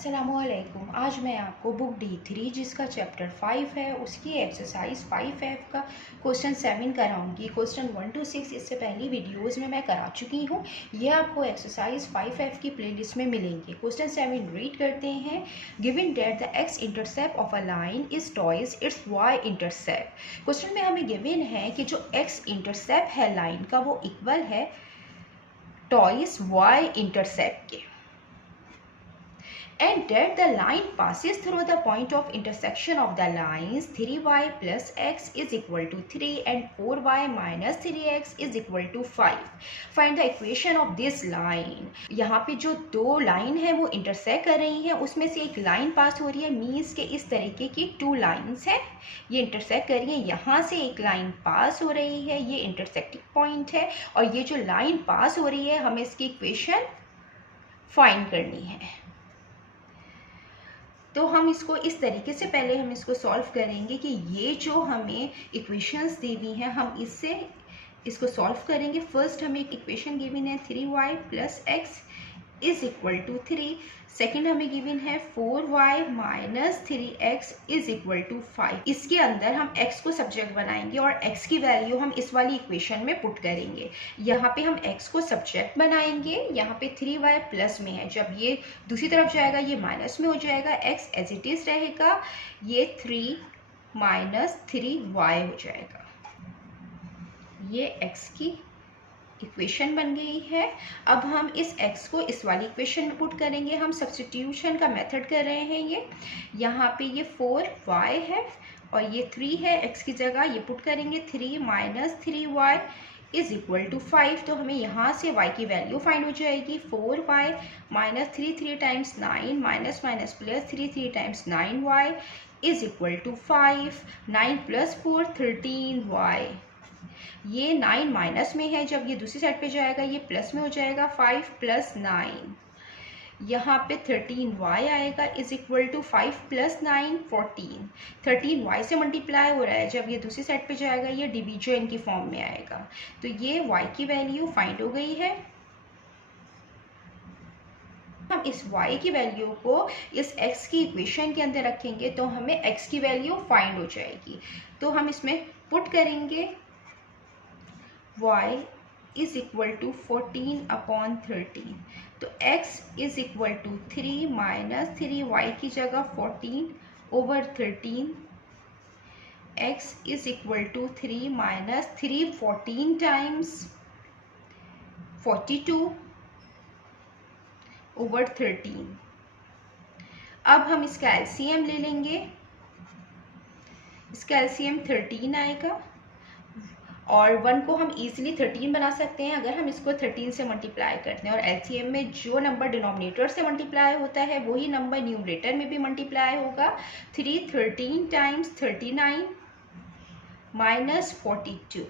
अस्सलामुअलैकुम। आज मैं आपको बुक D3 जिसका चैप्टर 5 है उसकी एक्सरसाइज 5F का क्वेश्चन 7 कराऊंगी। क्वेश्चन 1 to 6 इससे पहली वीडियोस में मैं करा चुकी हूँ। यह आपको एक्सरसाइज 5F की प्लेलिस्ट में मिलेंगे। क्वेश्चन 7 रीड करते हैं। Given that the x intercept of a line is twice its y intercept. Question में हमें गिवन है कि जो एक्स इंटरसेप्ट है लाइन का वो इक्वल है ट्वाइस वाई इंटरसेप्ट के, and that the line passes through the point of intersection of the lines 3y plus x is equal to 3 and 4y minus 3x is equal to 5. Find the equation of this line. यहाँ पे जो दो line है वो intersect कर रही हैं, उसमें से एक लाइन पास हो रही है, मीन्स के इस तरीके की टू लाइन्स हैं, ये इंटरसेक्ट कर रही है, यहाँ से एक लाइन पास हो रही है, ये इंटरसेक्टिंग पॉइंट है, और ये जो लाइन पास हो रही है हमें इसकी इक्वेशन फाइंड करनी है। तो हम इसको इस तरीके से पहले हम इसको सॉल्व करेंगे कि ये जो हमें इक्वेशंस दी हुई हैं हम इससे इसको सॉल्व करेंगे। फर्स्ट हमें एक इक्वेशन गिवन है 3y plus x is equal to 3। Second हमें गिवन है 4y minus 3x is equal to 5। इसके अंदर हम x को सब्जेक्ट बनाएंगे और x की वैल्यू हम इस वाली इक्वेशन में पुट करेंगे। यहाँ पे हम x को सब्जेक्ट बनाएंगे, यहाँ पे 3y प्लस में है, जब ये दूसरी तरफ जाएगा ये माइनस में हो जाएगा, x एज इट इज रहेगा, ये 3 माइनस 3y हो जाएगा। ये x की इक्वेशन बन गई है। अब हम इस x को इस वाली इक्वेशन में पुट करेंगे। हम सब्स्टिट्यूशन का मेथड कर रहे हैं। ये यहाँ पे ये 4y है और ये 3 है, x की जगह ये पुट करेंगे 3 minus 3y is equal to 5। तो हमें यहाँ से y की वैल्यू फाइंड हो जाएगी 4y minus 3 times 9 minus minus plus 3 times 9y is equal to 5। 9 plus 4 13y। ये 9 माइनस में है, जब ये दूसरी साइड पे जाएगा ये प्लस में हो जाएगा, 5 प्लस 9, यहाँ पे 13y आएगा is equal to 5 plus 9 14। 13y से मल्टीप्लाई हो रहा है, जब ये दूसरी साइड पे जाएगा ये डिवीजन की फॉर्म में आएगा। तो ये y की वैल्यू फाइंड हो गई है। हम इस y की वैल्यू को इस x की इक्वेशन के अंदर रखेंगे तो हमें x की वैल्यू फाइंड हो जाएगी। तो हम इसमें पुट करेंगे y इज इक्वल टू 14/13। तो x is equal to 3 minus 3y की जगह 14/13। x is equal to 3 minus 3 14 times 42/13। अब हम इसका एलसीएम ले लेंगे। इसका एलसीएम 13 आएगा और 1 को हम इजीली 13 बना सकते हैं अगर हम इसको 13 से मल्टीप्लाई करते हैं, और एलसीएम में जो नंबर डिनोमिनेटर से मल्टीप्लाई होता है वही नंबर न्यूमरेटर में भी मल्टीप्लाई होगा। 3 13 times 39 minus 42।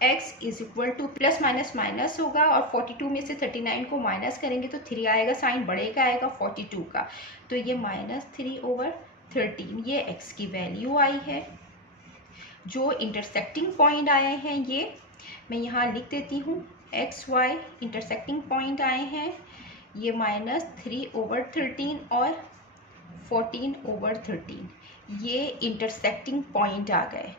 x is equal two plus minus minus होगा और 42 में से 39 को माइनस करेंगे तो 3 आएगा, साइन बड़े का आएगा 42 का, तो ये माइनस 3/13। ये x की वैल्यू आई है। जो इंटरसेक्टिंग पॉइंट आए हैं ये मैं यहाँ लिख देती हूँ, एक्स वाई इंटरसेक्टिंग पॉइंट आए हैं, ये माइनस 3/13 और 14/13। ये इंटरसेक्टिंग पॉइंट आ गए,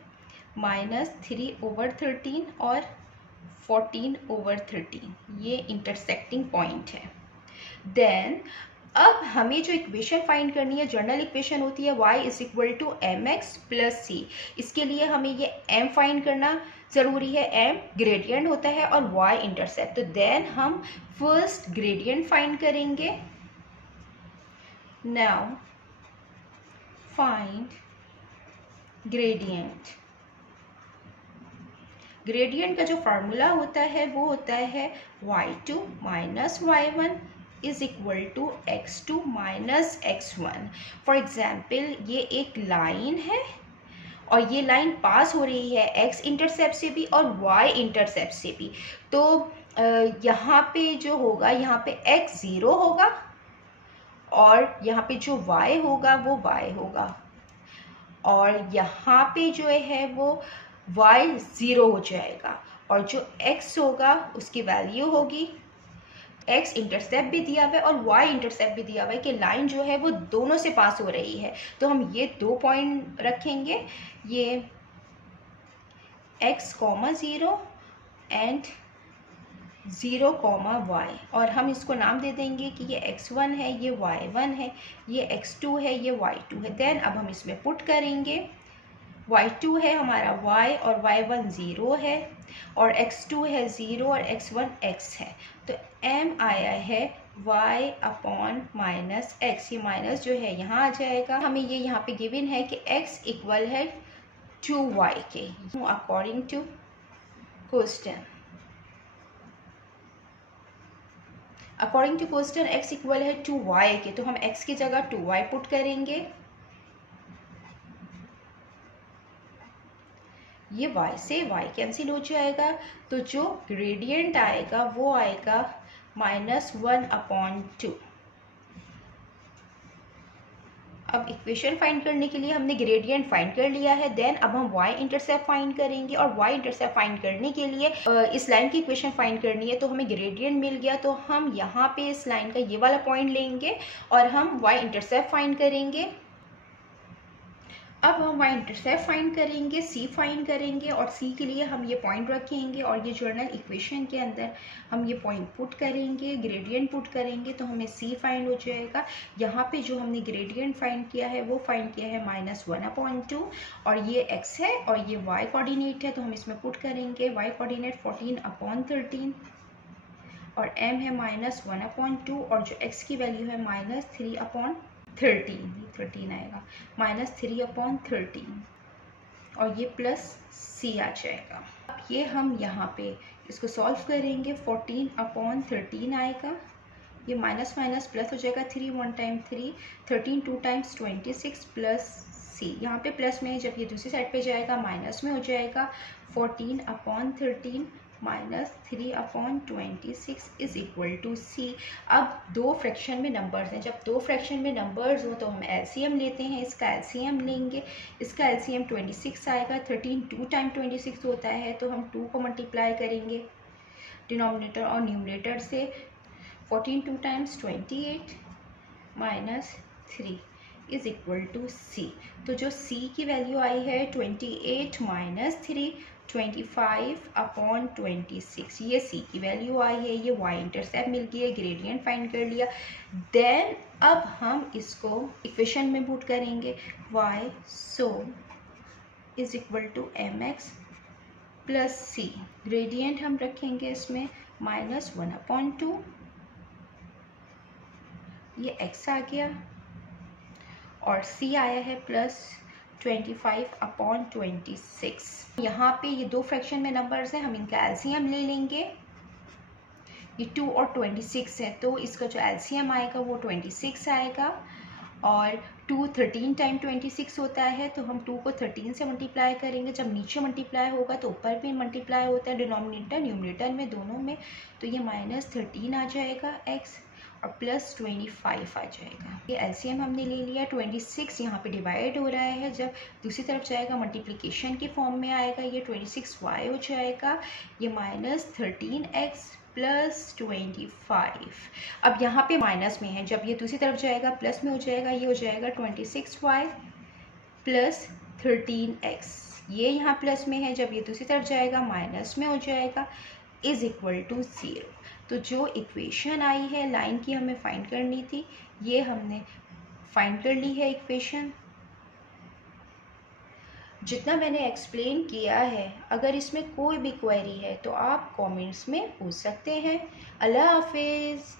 माइनस 3/13 और 14/13, ये इंटरसेक्टिंग पॉइंट है। देन अब हमें जो इक्वेशन फाइंड करनी है, जनरल इक्वेशन होती है y is equal to mx plus c। इसके लिए हमें ये m फाइंड करना ज़रूरी है। m ग्रेडियंट होता है और y इंटरसेप्ट। तो देन हम फर्स्ट ग्रेडियंट फाइंड करेंगे। Now find gradient. ग्रेडियंट का जो फार्मूला होता है वो होता है y2 minus y1 is equal to x2 minus x1। For example ये एक लाइन है और ये लाइन पास हो रही है x इंटरसेप्ट से भी और y इंटरसेप्ट से भी। तो यहाँ पे जो होगा, यहाँ पे x 0 होगा और यहाँ पे जो y होगा वो y होगा, और यहाँ पे जो है वो y 0 हो जाएगा, और जो x होगा उसकी वैल्यू होगी एक्स इंटरसेप्ट भी दिया हुआ है और वाई इंटरसेप्ट भी दिया हुआ है कि लाइन जो है वो दोनों से पास हो रही है। तो हम ये 2 पॉइंट रखेंगे, ये x, 0 एंड 0, y, और हम इसको नाम दे देंगे कि ये x1 है, ये y1 है, ये x2 है, ये y2 है। देन अब हम इसमें पुट करेंगे, y2 है हमारा y और y1 0 है और x2 है 0 और x1 x है। तो m आया है y अपॉन माइनस x, ये माइनस जो है यहाँ आ जाएगा। हमें ये यहाँ पे गिवन है कि x इक्वल है 2y के, according to question. According to question x equal है 2y के, तो हम x की जगह 2y पुट करेंगे, ये y से y कैंसिल हो जाएगा, तो जो ग्रेडियंट आएगा वो आएगा -1/2। अब इक्वेशन फाइंड करने के लिए हमने ग्रेडियंट फाइंड कर लिया है। देन अब हम y इंटरसेप्ट फाइंड करेंगे और y इंटरसेप्ट फाइंड करने के लिए इस लाइन की इक्वेशन फाइंड करनी है। तो हमें ग्रेडियंट मिल गया, तो हम यहाँ पे इस लाइन का ये वाला पॉइंट लेंगे और हम y इंटरसेप्ट फाइंड करेंगे। अब हम y इंटरसेप्ट फाइंड करेंगे, c फाइंड करेंगे और c के लिए हम ये पॉइंट रखेंगे और ये जर्नल इक्वेशन के अंदर हम ये पॉइंट पुट करेंगे, ग्रेडियंट पुट करेंगे, तो हमें c फाइंड हो जाएगा। यहाँ पे जो हमने ग्रेडियंट फाइंड किया है वो फाइंड किया है -1/2 और ये x है और ये y कोऑर्डिनेट है, तो हम इसमें पुट करेंगे y कोऑर्डिनेट 14/13 और m है -1/2 और जो x की वैल्यू है -3/13 आएगा, -3/13 और ये प्लस c आ जाएगा। अब ये हम यहाँ पे इसको सॉल्व करेंगे, 14/13 आएगा, ये माइनस माइनस प्लस हो जाएगा, 3 1 टाइम 3, 13 2 टाइम्स 26 प्लस c, यहाँ पे प्लस में, जब ये दूसरी साइड पे जाएगा माइनस में हो जाएगा, 14/13 -3/26 इज इक्वल टू c। अब दो फ्रैक्शन में नंबर्स हैं, जब दो फ्रैक्शन में नंबर्स हो तो हम एलसीएम लेते हैं, इसका एलसीएम लेंगे, इसका एलसीएम 26 आएगा, 13 2 टाइम 26 होता है, तो हम 2 को मल्टीप्लाई करेंगे डिनोमिनेटर और न्यूमरेटर से, 14 2 times 28 -3 is equal to c। तो जो c की वैल्यू आई है 28 - 3 25/26, ये c की वैल्यू आई है, ये y इंटरसेप्ट मिल गई है, ग्रेडियंट फाइंड कर लिया। देन अब हम इसको इक्वेशन में पुट करेंगे, y so is equal to mx plus c, gradient हम रखेंगे इसमें -1/2, ये x आ गया और c आया है प्लस 25/26। यहाँ पे ये दो फ्रैक्शन में नंबर्स हैं, हम इनका एलसीएम ले लेंगे, ये 2 और 26 है, तो इसका जो एलसीएम आएगा वो 26 आएगा और 2 13 टाइम 26 होता है, तो हम 2 को 13 से मल्टीप्लाई करेंगे, जब नीचे मल्टीप्लाई होगा तो ऊपर भी मल्टीप्लाई होता है, डिनोमिनेटर न्यूमरेटर में दोनों में, तो ये -13 आ जाएगा x और प्लस 25 आ जाएगा। ये एलसीएम हमने ले लिया, 26 यहाँ पे डिवाइड हो रहा है, जब दूसरी तरफ जाएगा मल्टीप्लिकेशन के फॉर्म में आएगा, ये 26y हो जाएगा, ये -13x प्लस 25। अब यहाँ पे माइनस में है, जब ये दूसरी तरफ जाएगा प्लस में हो जाएगा, ये हो जाएगा 26y प्लस 13x, ये यहाँ प्लस में है, जब ये दूसरी तरफ जाएगा माइनस में हो जाएगा, इज इक्वल टू 0। तो जो इक्वेशन आई है लाइन की हमें फाइंड करनी थी, ये हमने फाइंड कर ली है इक्वेशन। जितना मैंने एक्सप्लेन किया है, अगर इसमें कोई भी क्वेरी है तो आप कमेंट्स में पूछ सकते हैं। अल्लाह हाफिज़।